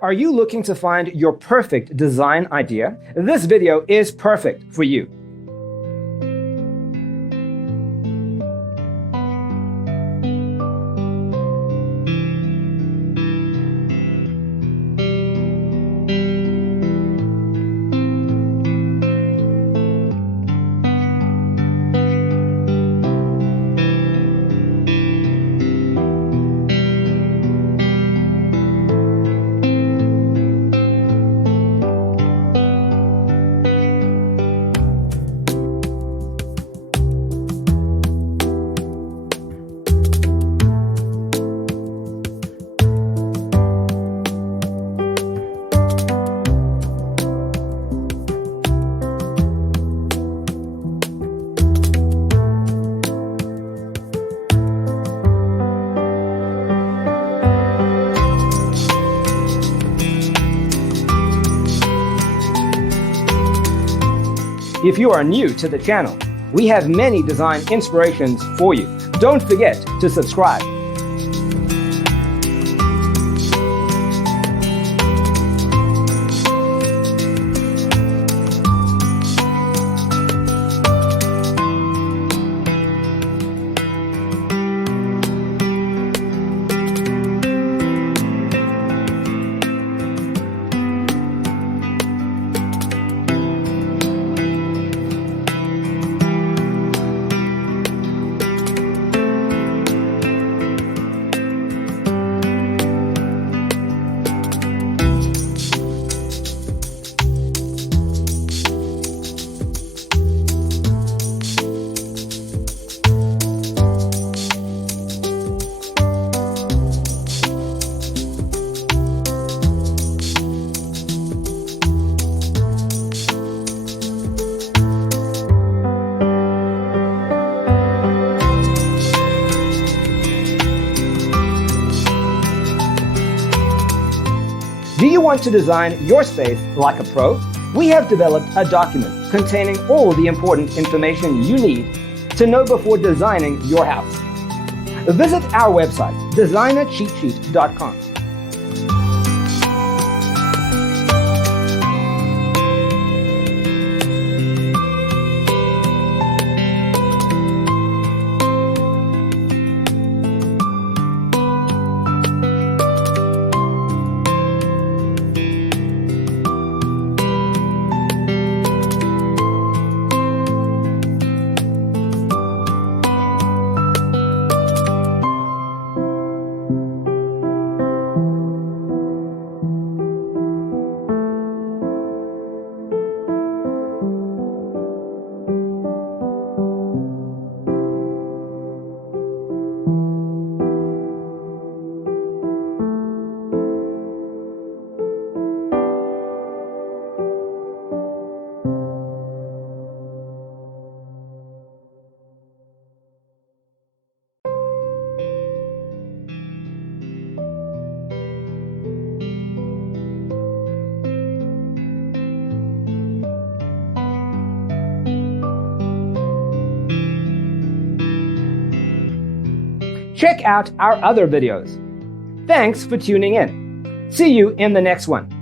Are you looking to find your perfect design idea? This video is perfect for you. If you are new to the channel, we have many design inspirations for you. Don't forget to subscribe. Do you want to design your space like a pro? We have developed a document containing all the important information you need to know before designing your house. Visit our website, designercheatsheet.com. Check out our other videos. Thanks for tuning in. See you in the next one.